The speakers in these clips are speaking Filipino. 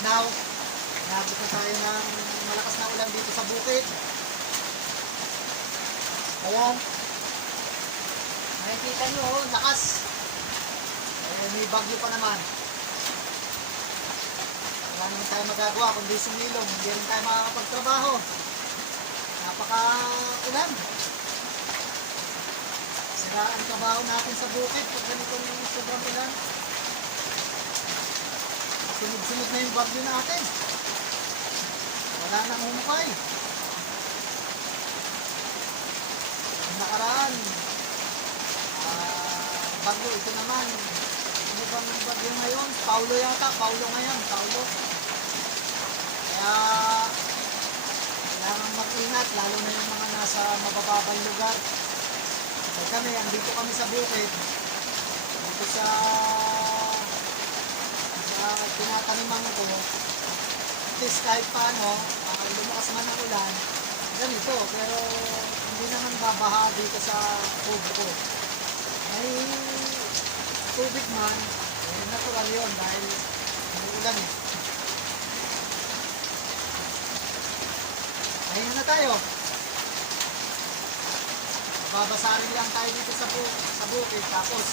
Now, nabot na tayo ng malakas na ulan dito sa bukid. Ayan. Nakikita nyo, oh, lakas. May bagyo pa naman. Wala naman tayo magagawa kundi sumilong. Hindi rin tayo makakapagtrabaho. Napaka-ulan. Sira ang trabaho natin sa bukid pag ganitong sobrang ulan. Sunod-sunod na yung bagyo natin. Wala nang humpay. Yung nakaraan, bagyo ito naman. Ano bang bagyo ngayon? Paulo yata. Paulo ngayon. Paulo. Kaya kailangan mag-ingat. Lalo na yung mga nasa mabababang lugar. So kami, andito kami sa bukid. Dito sa tinataniman ko. At least kahit paano, lumakas man ang ulan, ganito. Pero hindi naman babaha dito sa kubo ko. May tubig man, natural yun dahil may ulan eh. Ayun na tayo. Babasarin lang tayo dito sa bukid. Tapos,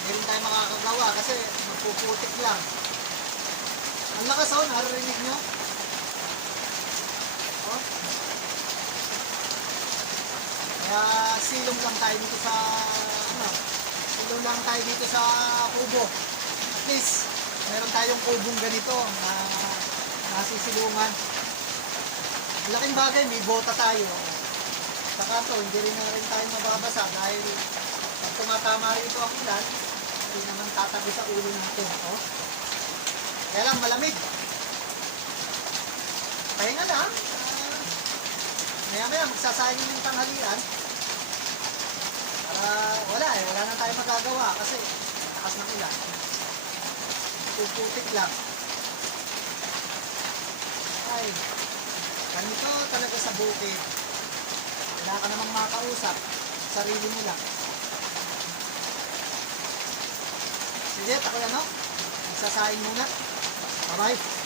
hindi rin tayo makakagawa kasi magpuputik lang. Ang lakas oh, naririnig nyo? Oh. Kaya silong lang tayo dito sa silong lang tayo dito sa kubo. At least meron tayong kubong ganito na nasisilungan. Laking bagay, may bota tayo. Saka to, hindi rin na rin tayo mababasa dahil pag tumatama rito ang ulan, hindi naman tatago sa ulo natin. Oh. Kaya lang malamig. Pahinga lang. Maya-maya magsasayang ng tanghalian. Wala na tayo magagawa kasi takas ng ulan. Puputik lang. Ay, ganito talaga sa bukid. Wala ka namang makausap. Sarili mo lang. Sige, ako yan, no? Magsasayang muna. Bye-bye.